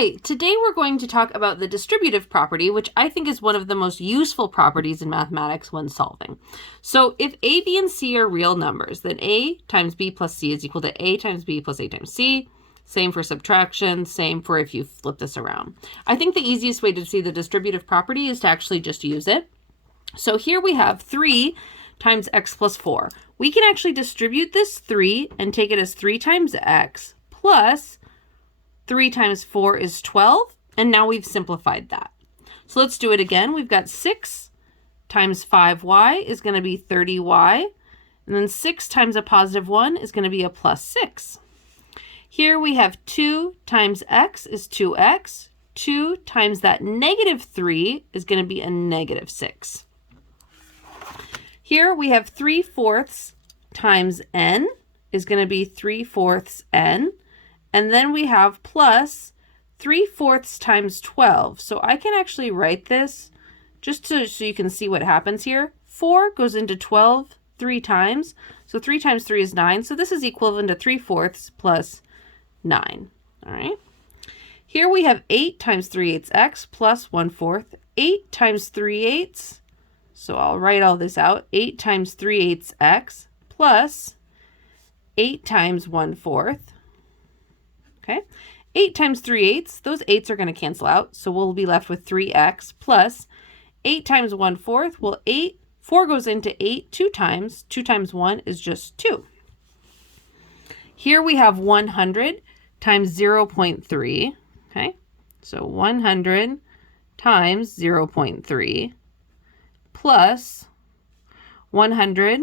right, today we're going to talk about the distributive property, which I think is one of the most useful properties in mathematics when solving. So if a, b, and c are real numbers, then a times b plus c is equal to a times b plus a times c. Same for subtraction, same for if you flip this around. I think the easiest way to see the distributive property is to actually just use it. So here we have 3 times x plus 4. We can actually distribute this 3 and take it as 3 times x plus 3 times 4 is 12, and now we've simplified that. So let's do it again. We've got 6 times 5y is going to be 30y, and then 6 times a positive 1 is going to be a plus 6. Here we have 2 times x is 2x. 2 times that negative 3 is going to be a negative 6. Here we have 3/4 times n is going to be 3/4 n. And then we have plus 3/4 times 12. So I can actually write this just so you can see what happens here. 4 goes into 12 3 times. So 3 times 3 is 9. So this is equivalent to 3/4 plus 9. All right. Here we have 8 times 3/8 x plus 1/4. 8 times 3/8. So I'll write all this out. 8 times 3/8 x plus 8 times 1/4. Okay, 8 times 3/8, those 8s are going to cancel out, so we'll be left with 3x plus 8 times 1/4. Well, 4 goes into 8 2 times. 2 times 1 is just 2. Here we have 100 times 0.3. Okay, so 100 times 0.3 plus 100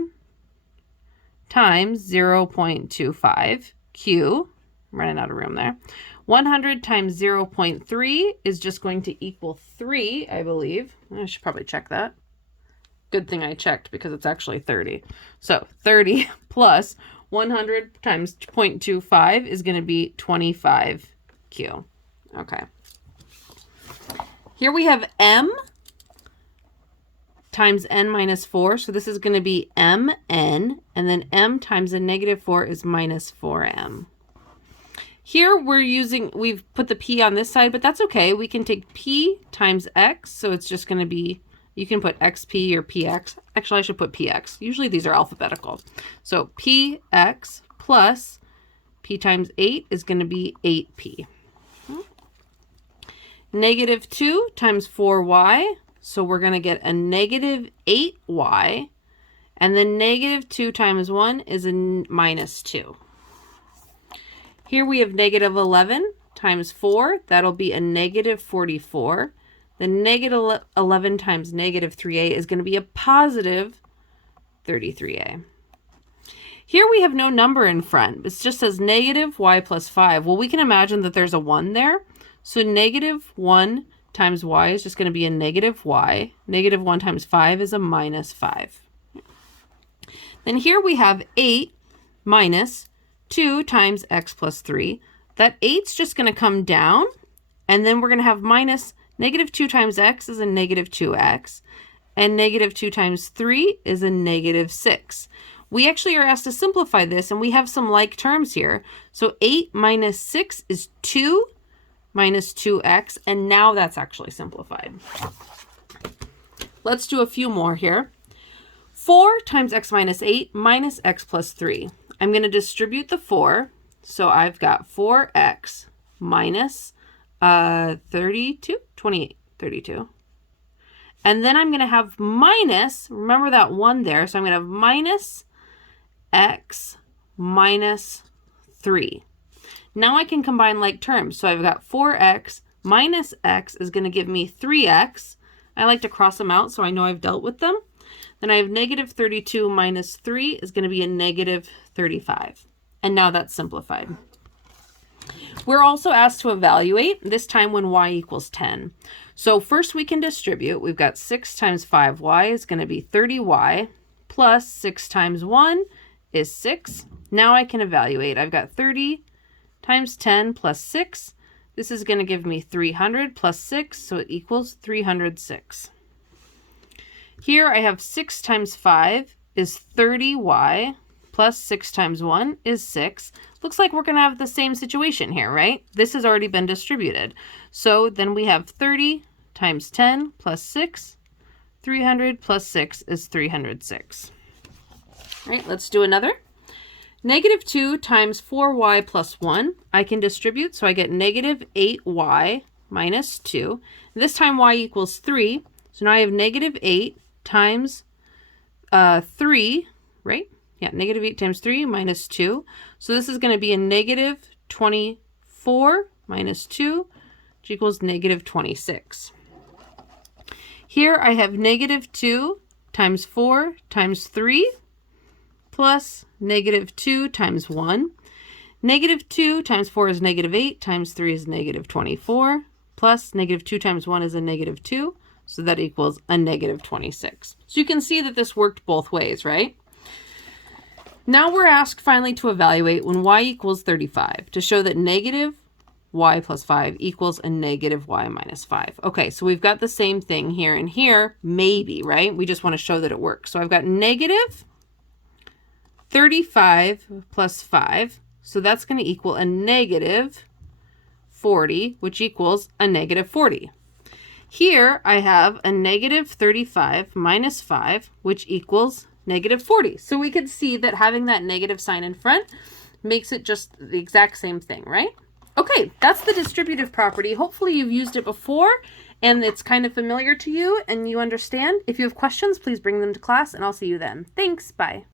times 0.25 q. I'm running out of room there. 100 times 0.3 is just going to equal 3, I believe. I should probably check that. Good thing I checked because it's actually 30. So 30 plus 100 times 0.25 is going to be 25q. Okay. Here we have m times n minus 4. So this is going to be mn, and then m times a negative 4 is minus 4m. Here we've put the p on this side, but that's okay. We can take p times x, so it's just going to be, you can put xp or px. Actually, I should put px. Usually these are alphabetical. So px plus p times 8 is going to be 8p. Negative 2 times 4y, so we're going to get a negative 8y, and then negative 2 times 1 is a minus 2. Here we have negative 11 times 4. That'll be a negative 44. The negative 11 times negative 3a is going to be a positive 33a. Here we have no number in front. It just says negative y plus 5. Well, we can imagine that there's a 1 there. So negative 1 times y is just going to be a negative y. Negative 1 times 5 is a minus 5. Then here we have 8 minus 2 times x plus 3. That 8's just going to come down, and then we're going to have minus negative 2 times x is a negative 2x, and negative 2 times 3 is a negative 6. We actually are asked to simplify this, and we have some like terms here. So 8 minus 6 is 2 minus 2x, and now that's actually simplified. Let's do a few more here. 4 times x minus 8 minus x plus 3. I'm going to distribute the 4, so I've got 4x minus 32. And then I'm going to have minus, remember that 1 there, so I'm going to have minus x minus 3. Now I can combine like terms, so I've got 4x minus x is going to give me 3x. I like to cross them out so I know I've dealt with them. Then I have negative 32 minus 3 is going to be a negative 35. And now that's simplified. We're also asked to evaluate, this time when y equals 10. So first we can distribute. We've got 6 times 5y is going to be 30y plus 6 times 1 is 6. Now I can evaluate. I've got 30 times 10 plus 6. This is going to give me 300 plus 6, so it equals 306. Here I have 6 times 5 is 30y plus 6 times 1 is 6. Looks like we're going to have the same situation here, right? This has already been distributed. So then we have 30 times 10 plus 6. 300 plus 6 is 306. All right, let's do another. Negative 2 times 4y plus 1, I can distribute, so I get negative 8y minus 2. This time y equals 3, so now I have negative 8 times 3, right? Yeah, negative 8 times 3 minus 2. So this is going to be a negative 24 minus 2, which equals negative 26. Here I have negative 2 times 4 times 3 plus negative 2 times 1. Negative 2 times 4 is negative 8 times 3 is negative 24 plus negative 2 times 1 is a negative 2. So that equals a negative 26. So you can see that this worked both ways, right? Now we're asked finally to evaluate when y equals 35 to show that negative y plus 5 equals a negative y minus 5. Okay, so we've got the same thing here and here, maybe, right? We just want to show that it works. So I've got negative 35 plus 5. So that's going to equal a negative 40, which equals a negative 40. Here I have a negative 35 minus 5, which equals negative 40. So we could see that having that negative sign in front makes it just the exact same thing, right? Okay, that's the distributive property. Hopefully you've used it before and it's kind of familiar to you and you understand. If you have questions, please bring them to class and I'll see you then. Thanks, bye.